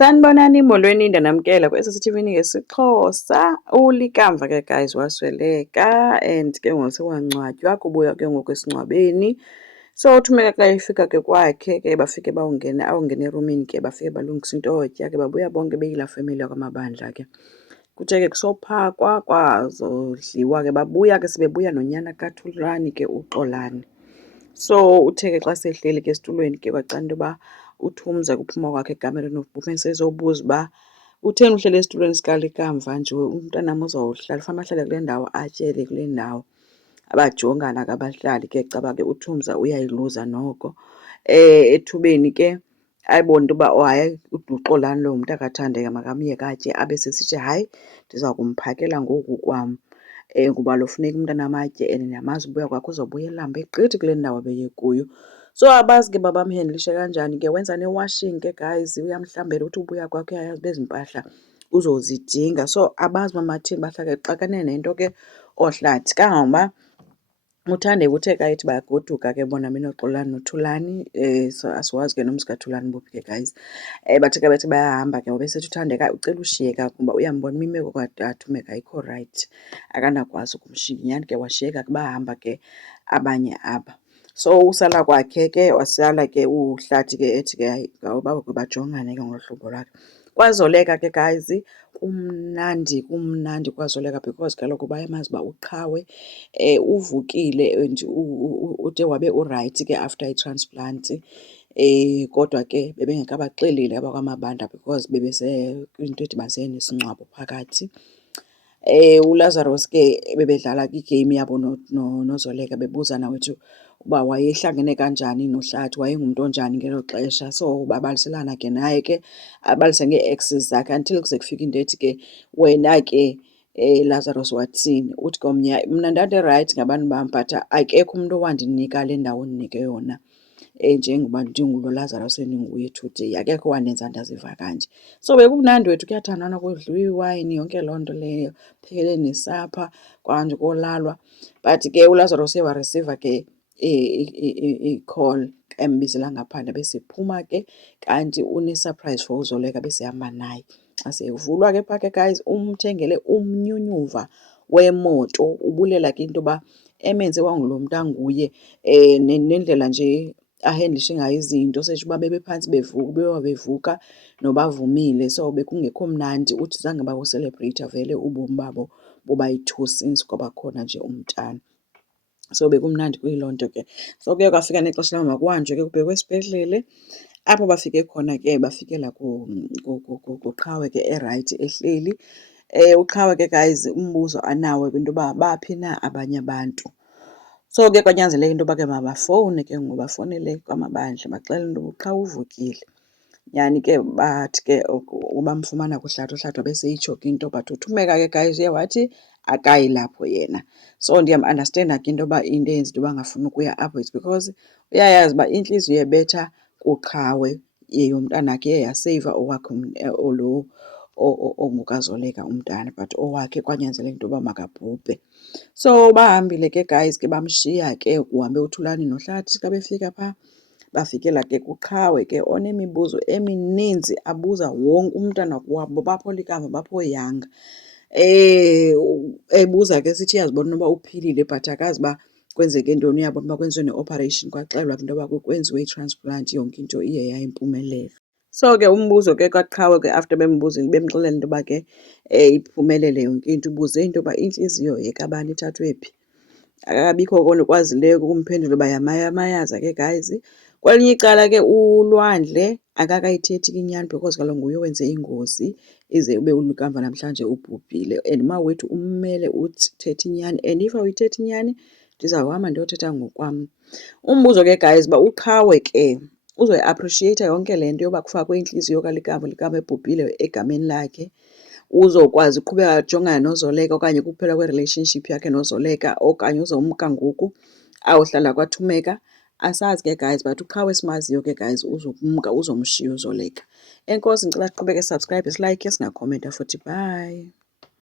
Sanibonani, molweni, ndanamkela kwi-S_S_T_V ngesiXhosa. uLikamva ke guys wasweleka and ke ngoku sekwangcwatywa, kubuya ke ngoku esingcwabeni. So uThumeka xa efika ke kwakhe ke bafike awungena erumini ke bafike balungisa into yotya ke babuya bonke beyilaa family yakwaMabandla ke. Kuthe ke kusophakwa kwazodliwa ke babuya ke sebebuya nonyana kaThulani ke uXolani. So uthe ke xa sehleli ke esitulweni ke kwacana into yoba uThumza kuphuma kwakhe ekamereni ubhufeni sezobuza uba utheni uhleli esitulweni sikaLikamva nje, umntanam uzawuhlala fanuba ahlale kule ndawo atyele kule ndawo. Abajongana ke abahlali ke caba ke uThumza uyayiluza noko. Ethubeni ke ayibona into yoba hayi uXolani lo ngumntu akathandeka makamyeke atye, abe sesithi hayi ndiza kumphakela ngoku kwam. Ngoba lofuneka umntanam atye and ndiyamazi ubuya kwakhe uzawubuya elambe gqithi kule ndawo abeye kuyo. So abazi ke uba bamhendlishe kanjani ke, wenza ne-washing ke guys, uyamhlambela uthi ubuya kwakhe uyayazi uba ezi mpahla uzozidinga. So abazi uba mathini bahlale xakene nento ke oohlathi. Kangangoba uThandeka uthe xa ethi bayagoduka ke bona benoXolani noThulani, so asiwazi ke nomzi kaThulani buphi ke guys. Bathi ke bethi bayahamba ke ngoba esithi uThandeka ucela ushiyeka kuba uyambona uba imeko kaThumeka ayikho rayithi, akanakwazi ukumshiya. Nyhani ke washiyeka ke bahamba ke abanye aba. So usala kwakhe ke wasala ke uHlathi ke ethi ke hayi ngawuba bajongane ke ngolo hlobo lwakhe. KwaZoleka ke guys kumnandi kwaZoleka because kaloku bayamazi uba uqhawe uvukile and ude wabe urayithi ke after i-transplant. Kodwa ke bebengekabaxeleli abakwaMabandla because bebesekwinto edibanise nesingcwabo phakathi. uLazarus ke bebedlala igame yabo noZoleka bebuzana wethu uba wayehlangene kanjani noHlathi, wayengumntu onjani ngelo xesha. So babaliselana ke naye ke abalise ngee-exes zakhe until kuze kufike into ethi ke wena ke Lazarus wathini. Uthi ke omnye hayi mna ndandirayithi ngabantu bam but akekho umntu owandinika le ndawo ndinike yona njengoba ndingulo Lazarus endinguye today, akekho owandenza ndaziva kanje. So bekumnandi wethu, kuyathandwana, kudliwa iwayini yonke loo nto leyo, phekele nesapha kwanje kolalwa. But ke uLazarus uye warisiva ke i-call embizela ngaphandle besephuma ke kanti une-surprise for uZoleka besehamba naye. Xa sevulwa ke phaa ke guys umthengele umnyunyuva wemoto, ubulela ke into yoba emenze wangulo mntu anguye nendlela nje ahendlishe ngayo izinto. Setsho uba bebephantsi bevuka nobavumile, so bekungekho mnandi. Uthi zange bakuselebreyitha vele ubomi babo bobayi-2 since kwabakhona nje umntana. So bekumnandi kuyiloo nto ke. So kuye kwafika nexesha loba makuhanjwe ke kubhekwe esibhedlele. Apho bafike khona ke bafikela kuQhawe ke erayithi ehleli. uQhawe ke guys umbuzo anawo kwinto yoba baphi na abanye abantu. So ke kwanyanzeleka into yoba ke mabafowune ke ngoku bafowunele kwaMabandla baxele into yoba uQhawe uvukile. Nyhani ke bathi ke bamfumana kuHlathi, uHlathi wabeseyitsho ke into but uThumeka ke guys uye wathi akayi lapho yena. So ndiyam-andastenda ke into yoba into eyenza into yoba angafuni ukuya apho is because uyayazi uba intliziyo ebetha kuQhawe yeyomntanakhe iye yaseyiva owakhe lo ongukaZoleka umntana, but owakhe kwanyanzeleka into yoba makabhubhe. So bahambile ke guys ke bamshiya ke kuhambe uThulani noHlathi. Xa befika phaa bafikela ke kuQhawe ke onemibuzo emininzi, abuza wonke umntana wabo, bapho Likamva bapho Yanga. Ebuza ke sithi iyazibona uba uphilile but akazi uba kwenzeke ntoni. Uyabona uba kwenziwe ne-operation kwaxelwa ke into yoba kwenziwe i-transplant, yonke into iye yayimpumelelo. So ke umbuzo ke kaQhawe ke after bembuzile bemxelela into yoba ke iphumelele yonke into, ubuze into yoba intliziyo yekabani ithathwe phi. Akabikho kona okwazileyo ukumphendula uba yamayaza ke guys. Kwelinye icala ke uLwandle akakayithethi ke inyani because kaloku nguye owenze ingozi ize ube uLikamva namhlanje ubhubhile, and mawethu ummele uthi thetha inyani, and if awuyithethi inyani ndizawuhamba ndiyothetha ngokwam. Umbuzo ke guys uba uQhawe ke uzoyi-appreciate yonke le nto yoba kufakwe intliziyo kaLikamva, uLikamva ebhubhile egameni lakhe. Uzokwazi uqhubeka ajongana noZoleka okanye kuphela kwe-relationship yakhe noZoleka, okanye uzomka ngoku awuhlala kwaThumeka. Asazi ke guys but uQhawe esimaziyo ke guys uzokumka, uzomshiya uZoleka. Enkosi, ndicela siqhubeke subscribe, silike, singakhomenta futhi. Bye.